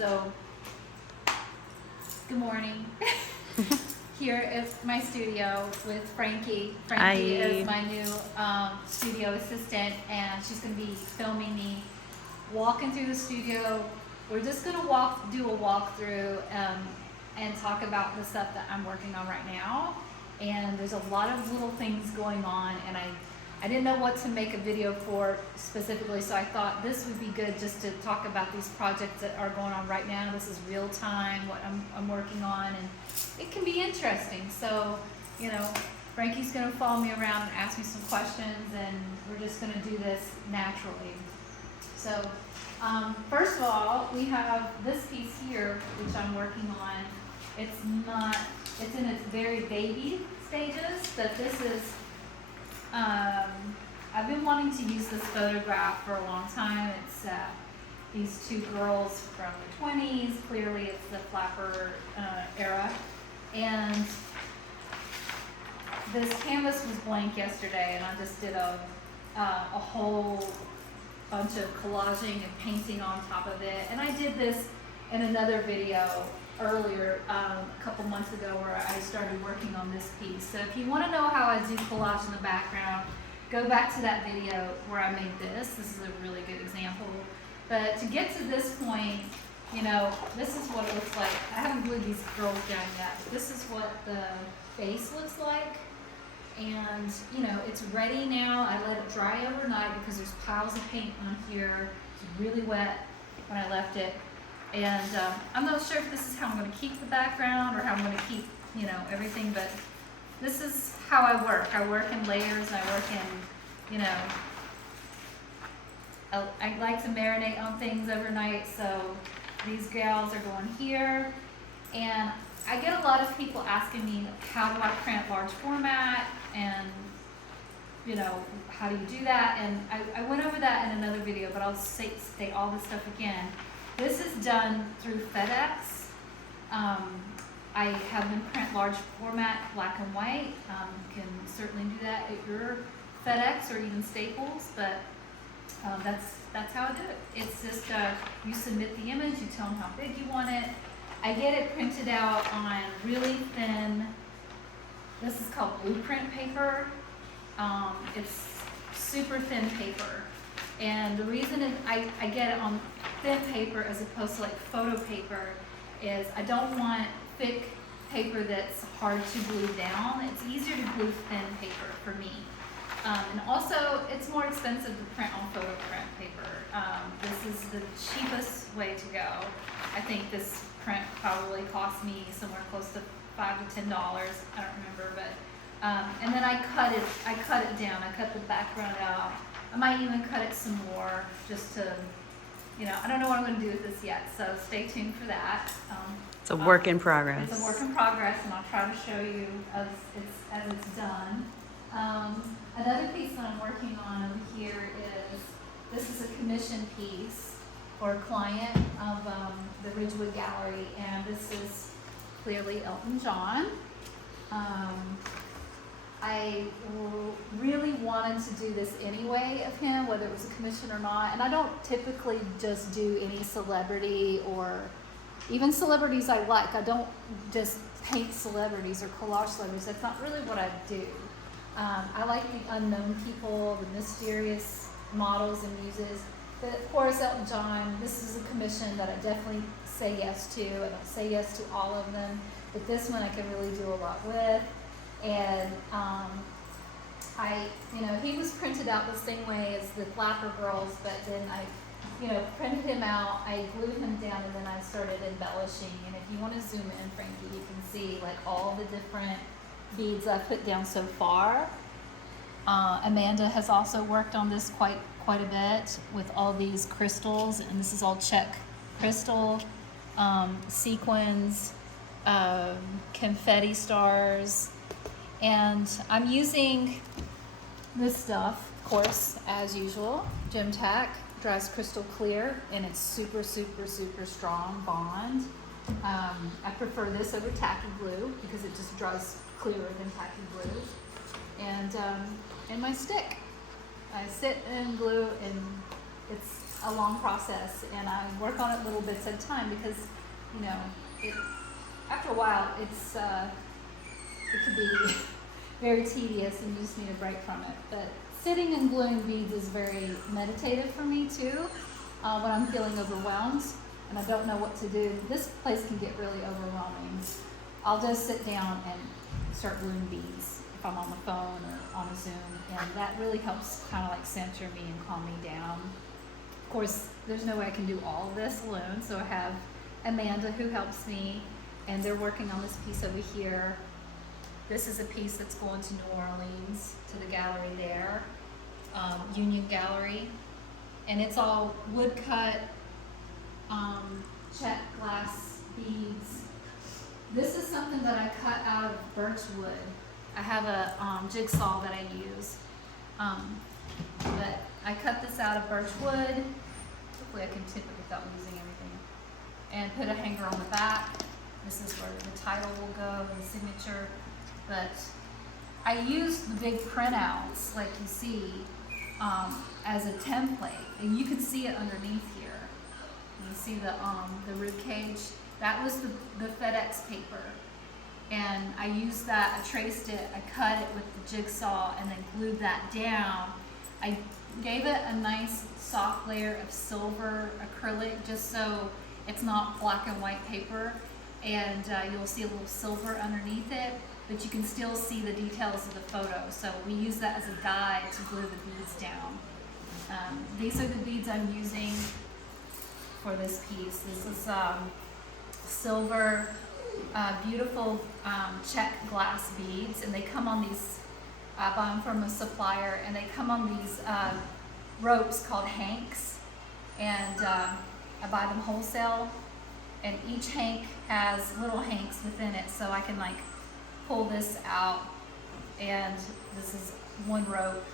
So, good morning. Here is my studio with Frankie. Frankie is my new studio assistant, and she's going to be filming me walking through the studio. We're just going to do a walkthrough and talk about the stuff that I'm working on right now. And there's a lot of little things going on, and I didn't know what to make a video for specifically, so I thought this would be good just to talk about these projects that are going on right now. This is real time, what I'm working on, and it can be interesting. So, you know, Frankie's gonna follow me around and ask me some questions, and we're just gonna do this naturally. So, first of all, we have this piece here, which I'm working on. It's in its very baby stages, but this is, I've been wanting to use this photograph for a long time. It's these two girls from the 20s. Clearly it's the flapper era. And this canvas was blank yesterday, and I just did a whole bunch of collaging and painting on top of it. And I did this in another video earlier, a couple months ago, where I started working on this piece. So if you want to know how I do collage in the background, go back to that video where I made this. This is a really good example. But to get to this point, you know, this is what it looks like. I haven't glued these girls down yet, but this is what the face looks like. And, you know, it's ready now. I let it dry overnight because there's piles of paint on here. It's really wet when I left it. And I'm not sure if this is how I'm going to keep the background or how I'm going to keep, you know, everything, but this is how I work. I work in layers, and I work in, you know, I like to marinate on things overnight. So these gals are going here, and I get a lot of people asking me, how do I print large format, and, you know, how do you do that? And I went over that in another video, but I'll state all this stuff again. This is done through FedEx. I have them print large format, black and white. You can certainly do that at your FedEx or even Staples, but that's how I do it. It's just you submit the image, you tell them how big you want it. I get it printed out on really thin, this is called blueprint paper. It's super thin paper. And the reason I get it on thin paper as opposed to like photo paper is I don't want thick paper that's hard to glue down. It's easier to glue thin paper for me. And also, it's more expensive to print on photo print paper. This is the cheapest way to go. I think this print probably cost me somewhere close to $5 to $10. I don't remember, but and then I cut it down. I cut the background out. I might even cut it some more just to, you know, I don't know what I'm going to do with this yet, so stay tuned for that. It's a work in progress. It's a work in progress, and I'll try to show you as it's done. Another piece that I'm working on over here is, this is a commission piece for a client of the Ridgewood Gallery, and this is clearly Elton John. I really wanted to do this anyway of him, whether it was a commission or not. And I don't typically just do any celebrity or even celebrities I like. I don't just paint celebrities or collage celebrities. That's not really what I do. I like the unknown people, the mysterious models and muses. But of course, Elton John, this is a commission that I definitely say yes to. I don't say yes to all of them, but this one I can really do a lot with. And he was printed out the same way as the Flapper Girls, but then I, printed him out, I glued him down, and then I started embellishing. And if you want to zoom in, Frankie, you can see like all the different beads I've put down so far. Amanda has also worked on this quite a bit with all these crystals, and this is all Czech crystal, sequins, confetti stars. And I'm using this stuff, of course, as usual. Gem Tack dries crystal clear, and it's super, super, super strong bond. I prefer this over tacky glue because it just dries clearer than tacky glue. And my stick, I sit and glue, and it's a long process, and I work on it little bits at a time because, you know, after a while, it could be very tedious, and you just need a break from it. But sitting and gluing beads is very meditative for me too. When I'm feeling overwhelmed and I don't know what to do, this place can get really overwhelming. I'll just sit down and start gluing beads if I'm on the phone or on a Zoom, and that really helps kind of like center me and calm me down. Of course, there's no way I can do all of this alone, so I have Amanda who helps me, and they're working on this piece over here. This is a piece that's going to New Orleans, to the gallery there, Union Gallery, and it's all wood cut, check glass beads. This is something that I cut out of birch wood. I have a jigsaw that I use, but I cut this out of birch wood. Hopefully I can tip it without losing everything. And put a hanger on the back. This is where the title will go, and the signature. But I use the big printouts, like you see, as a template, and you can see it underneath here. You see the rib cage. That was the FedEx paper, and I used that. I traced it. I cut it with the jigsaw, and then glued that down. I gave it a nice soft layer of silver acrylic, just so it's not black and white paper, and you'll see a little silver underneath it, but you can still see the details of the photo. So we use that as a guide to glue the beads down. These are the beads I'm using for this piece. This is silver, beautiful check glass beads, and they come on these, I buy them from a supplier, and they come on these ropes called hanks, and I buy them wholesale, and each hank has little hanks within it, so I can like pull this out, and this is one rope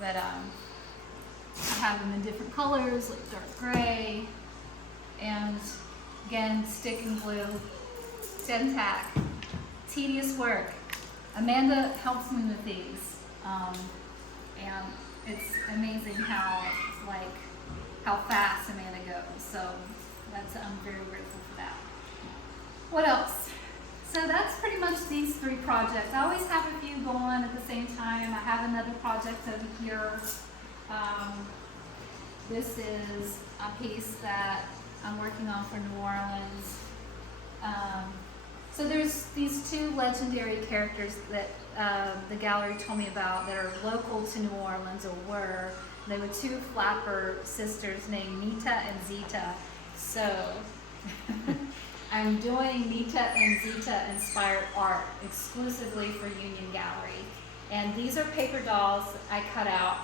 that I have them in different colors, like dark gray, and again, stick and glue, tin tack, tedious work. Amanda helps me with these, and it's amazing how fast Amanda goes. So I'm very grateful for that. What else? So that's pretty much these three projects. I always have a few going at the same time. I have another project over here. This is a piece that I'm working on for New Orleans. So there's these two legendary characters that the gallery told me about that are local to New Orleans, or were. They were two flapper sisters named Nita and Zita. So I'm doing Nita and Zita inspired art exclusively for Union Gallery. And these are paper dolls I cut out.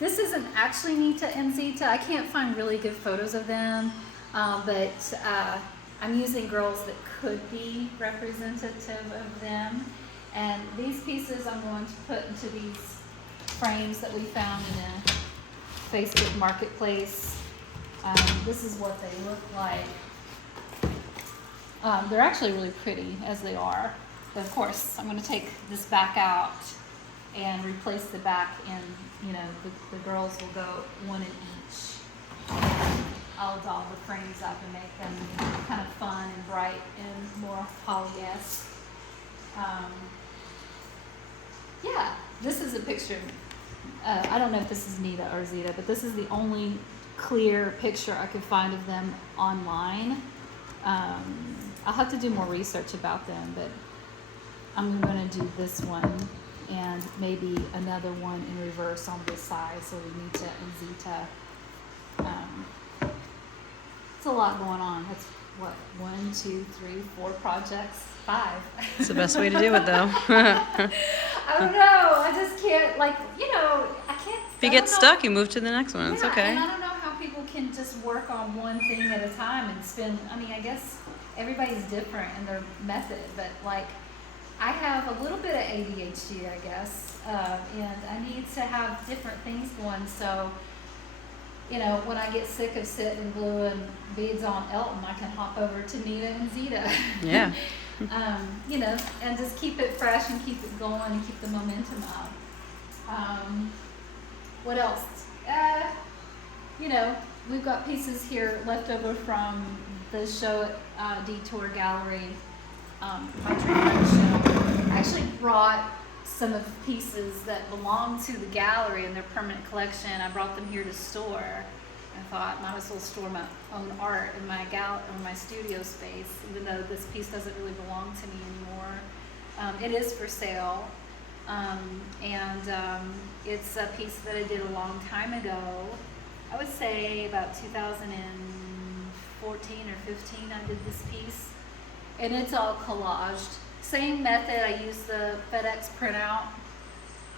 This isn't actually Nita and Zita. I can't find really good photos of them, but I'm using girls that could be representative of them. And these pieces I'm going to put into these frames that we found in a Facebook marketplace. This is what they look like. They're actually really pretty as they are. But of course, I'm going to take this back out and replace the back in, the girls will go one in each. I'll doll the frames up and make them kind of fun and bright and more Holly-esque. Yeah, this is a picture. I don't know if this is Nita or Zita, but this is the only clear picture I could find of them online. I'll have to do more research about them, but I'm going to do this one and maybe another one in reverse on this side, so we Nita and Zita. It's a lot going on. That's what, 1, 2, 3, 4 projects, 5. It's the best way to do it, though. I don't know. I just can't, I can't. If you get stuck, you move to the next one. It's okay. And I don't know how people can just work on one thing at a time and spend, I guess everybody's different in their method, but I have a little bit of ADHD, I guess, and I need to have different things going, so when I get sick of sitting and gluing beads on Elton, I can hop over to Nita and Zita. Yeah. And just keep it fresh and keep it going and keep the momentum up. What else? you know, we've got pieces here left over from the show at Detour Gallery, Country Friends show. I actually brought some of the pieces that belong to the gallery in their permanent collection. I brought them here to store. I thought might as well store my own art in my my studio space, even though this piece doesn't really belong to me anymore. It is for sale, it's a piece that I did a long time ago. I would say about 2014 or 15 I did this piece, and it's all collaged. Same method, I use the FedEx printout,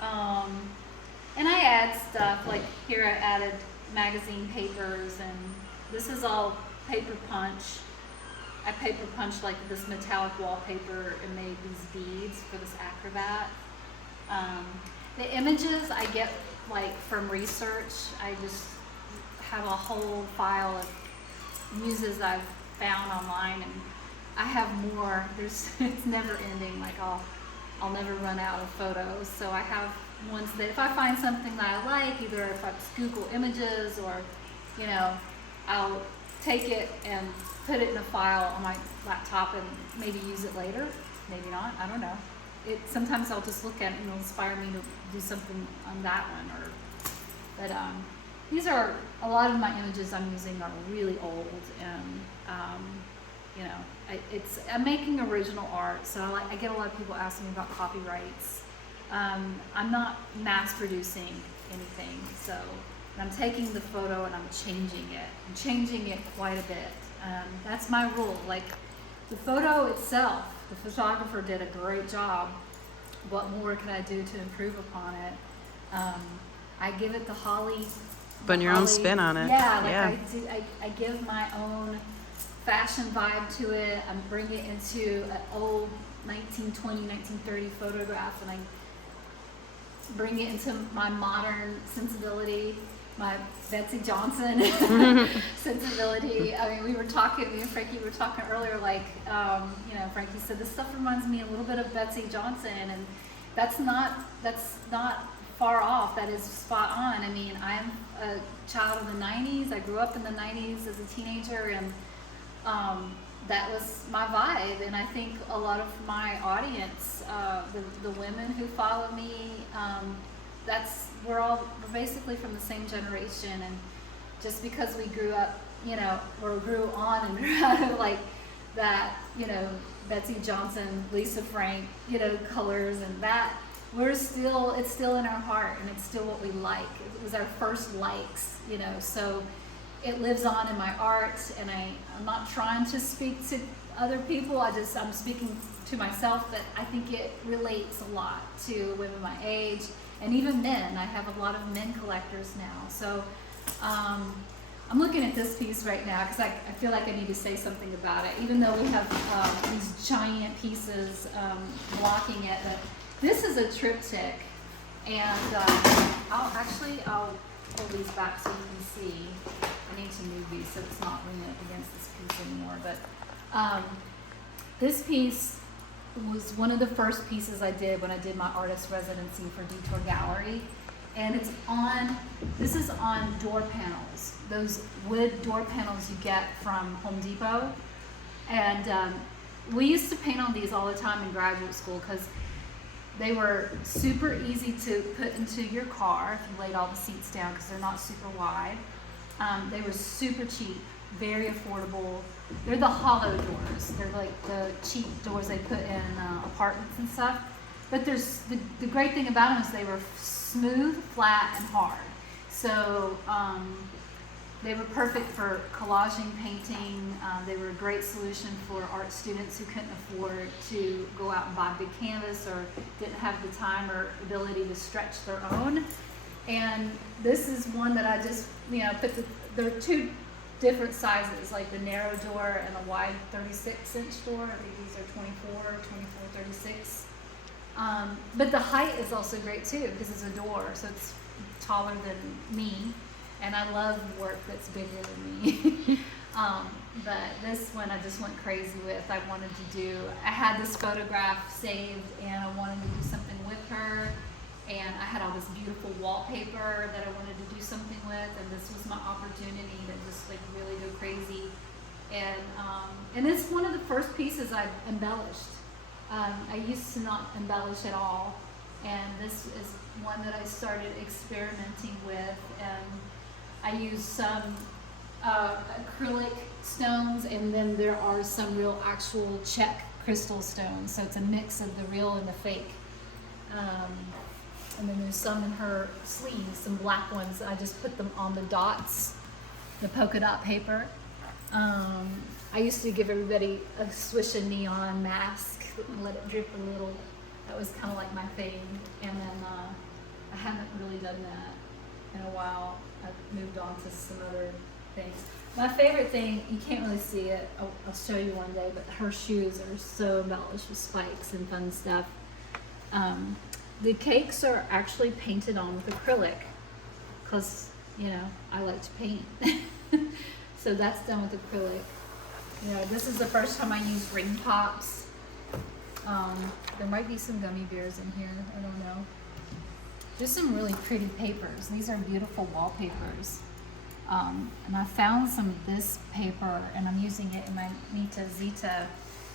and I add stuff, like here I added magazine papers, and this is all paper punch. I paper punched like this metallic wallpaper and made these beads for this acrobat. The images I get like from research. I just have a whole file of muses I've found online, and I have more. It's never ending. Like I'll never run out of photos. So I have ones that if I find something that I like, either if I Google images or, you know, I'll take it and put it in a file on my laptop and maybe use it later. Maybe not. I don't know. Sometimes I'll just look at it and it'll inspire me to do something on that one. But these are a lot of my images I'm using are really old, and you know, I'm making original art, so I get a lot of people asking me about copyrights. I'm not mass producing anything, so I'm taking the photo and I'm changing it. I'm changing it quite a bit. That's my rule. Like the photo itself, the photographer did a great job. What more can I do to improve upon it? I give it the Holly. Putting your own spin on it. Yeah, Yeah. I give my own fashion vibe to it. I bring it into an old 1920, 1930 photograph, and I bring it into my modern sensibility, my Betsy Johnson sensibility. I mean, me and Frankie were talking earlier, like, you know, Frankie said, this stuff reminds me a little bit of Betsy Johnson, and that's not far off. That is spot on. I mean, I'm a child of the 90s. I grew up in the 90s as a teenager, and that was my vibe. And I think a lot of my audience, the women who follow me, we're basically from the same generation. And just because we grew up, you know, or grew on and grew out of like that, you know, Betsy Johnson, Lisa Frank, you know, colors and that, it's still in our heart, and it's still what we like. It was our first likes, you know, so it lives on in my art, and I'm not trying to speak to other people. I'm speaking to myself that I think it relates a lot to women my age, and even men. I have a lot of men collectors now. So I'm looking at this piece right now because I feel like I need to say something about it, even though we have these giant pieces blocking it. But this is a triptych, and I'll pull these back so you can see. I need to move these so it's not leaning up against this piece anymore. But this piece was one of the first pieces I did when I did my artist residency for Detour Gallery. And this is on door panels, those wood door panels you get from Home Depot. And we used to paint on these all the time in graduate school because they were super easy to put into your car if you laid all the seats down because they're not super wide. They were super cheap, very affordable. They're the hollow doors. They're like the cheap doors they put in apartments and stuff. But there's the great thing about them is they were smooth, flat, and hard. So they were perfect for collaging, painting. They were a great solution for art students who couldn't afford to go out and buy a big canvas or didn't have the time or ability to stretch their own. And this is one that I just, you know, there are two different sizes, like the narrow door and the wide 36-inch door. I think these are 24, 36. But the height is also great too because it's a door, so it's taller than me. And I love work that's bigger than me. But this one I just went crazy with. I had this photograph saved and I wanted to do something with her. and I had all this beautiful wallpaper that I wanted to do something with, and this was my opportunity to just like really go crazy. And it's one of the first pieces I embellished. I used to not embellish at all, and this is one that I started experimenting with, and I used some acrylic stones, and then there are some real actual Czech crystal stones, so it's a mix of the real and the fake. And then there's some in her sleeves, some black ones. I just put them on the dots, the polka dot paper. I used to give everybody a swish of neon mask and let it drip a little. That was kind of like my thing. And then I haven't really done that in a while. I've moved on to some other things. My favorite thing, you can't really see it, I'll show you one day, but her shoes are so embellished with spikes and fun stuff. The cakes are actually painted on with acrylic because, you know, I like to paint. So that's done with acrylic. You know, this is the first time I used ring pops. There might be some gummy bears in here, I don't know. Just some really pretty papers. These are beautiful wallpapers. And I found some of this paper, and I'm using it in my Nita Zita,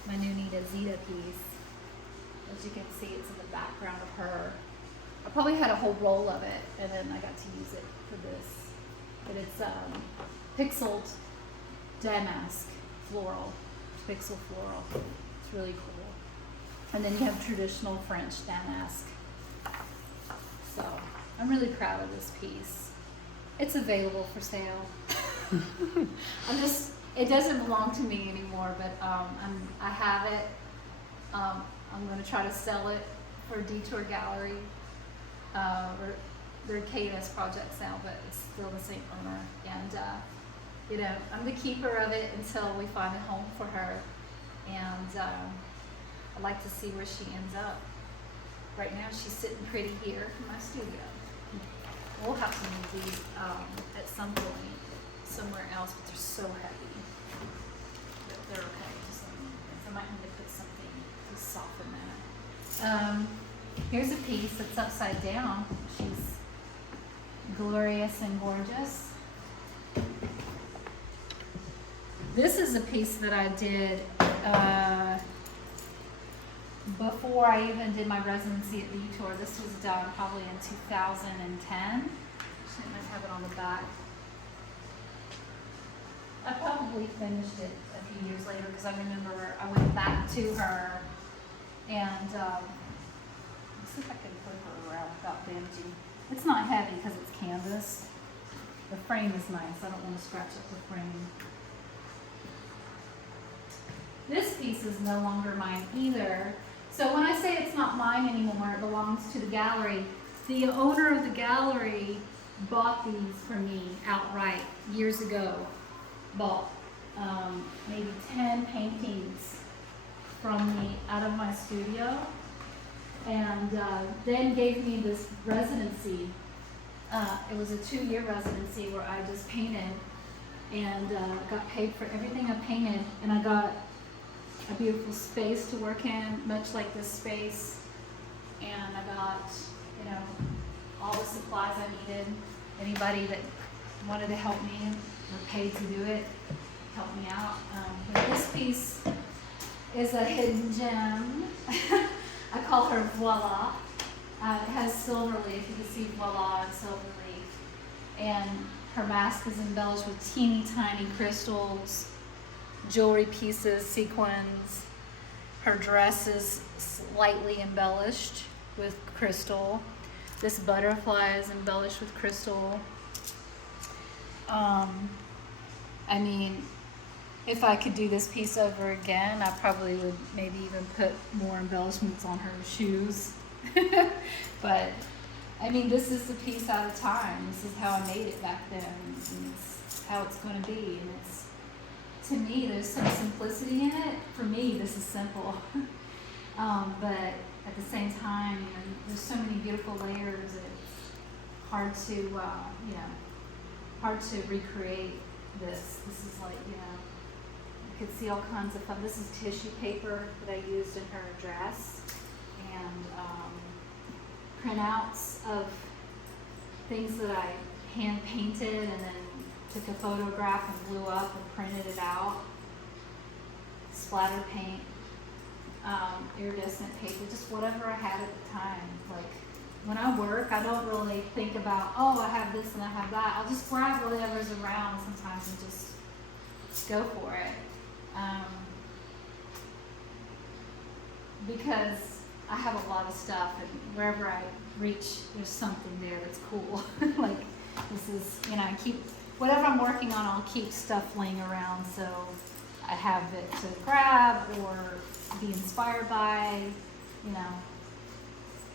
my new Nita Zita piece. As you can see, it's in the background of her. I probably had a whole roll of it, and then I got to use it for this. But it's pixeled damask floral, pixel floral. It's really cool. And then you have traditional French damask. So I'm really proud of this piece. It's available for sale. It doesn't belong to me anymore, but I have it. I'm going to try to sell it for Detour Gallery. They're KS projects now, but it's still the same owner. And, you know, I'm the keeper of it until we find a home for her. And I'd like to see where she ends up. Right now, she's sitting pretty here in my studio. We'll have to move these at some point somewhere else, but they're so heavy. But they're okay. Just like, I might need to put something to soften that. Here's a piece that's upside down. She's glorious and gorgeous. This is a piece that I did before I even did my residency at Detour. This was done probably in 2010. I might have it on the back. I probably finished it a few years later because I remember I went back to her and let's see if I can put her around without damaging. It's not heavy because it's canvas. The frame is nice. I don't want to scratch up the frame. This piece is no longer mine either. So when I say it's not mine anymore, it belongs to the gallery. The owner of the gallery bought these for me outright years ago. Bought maybe 10 paintings from me out of my studio, and then gave me this residency. It was a 2-year residency where I just painted and got paid for everything I painted, and I got a beautiful space to work in, much like this space, and I got, you know, all the supplies I needed. Anybody that wanted to help me or paid to do it, help me out. But this piece is a hidden gem. I call her Voila. It has silver leaf. You can see Voila and silver leaf. And her mask is embellished with teeny tiny crystals, jewelry pieces, sequins. Her dress is slightly embellished with crystal. This butterfly is embellished with crystal. I mean, if I could do this piece over again, I probably would maybe even put more embellishments on her shoes. But, I mean, this is a piece out of time. This is how I made it back then, and it's how it's going to be. And it's, to me, there's some simplicity in it. For me, this is simple. But at the same time, you know, there's so many beautiful layers. It's hard to, you know, hard to recreate this. This is like, you know, you could see all kinds of fun. This is tissue paper that I used in her dress, and printouts of things that I hand painted and then took a photograph and blew up and printed it out. Splatter paint, iridescent paper, just whatever I had at the time. Like when I work, I don't really think about, oh, I have this and I have that. I'll just grab whatever's around sometimes and just go for it. Because I have a lot of stuff, and wherever I reach, there's something there that's cool. Like this is, you know, I keep whatever I'm working on, I'll keep stuff laying around so I have it to grab or be inspired by, you know.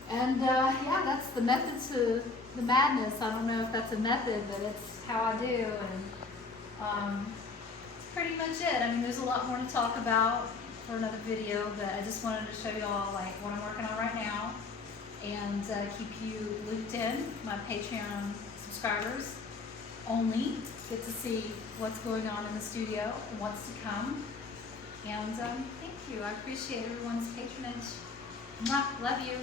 And yeah, that's the method to the madness. I don't know if that's a method, but it's how I do, and it's pretty much it. I mean, there's a lot more to talk about for another video, but I just wanted to show you all like what I'm working on right now, and keep you looped in. My Patreon subscribers only get to see what's going on in the studio and what's to come. And thank you. I appreciate everyone's patronage. Mwah. Love you.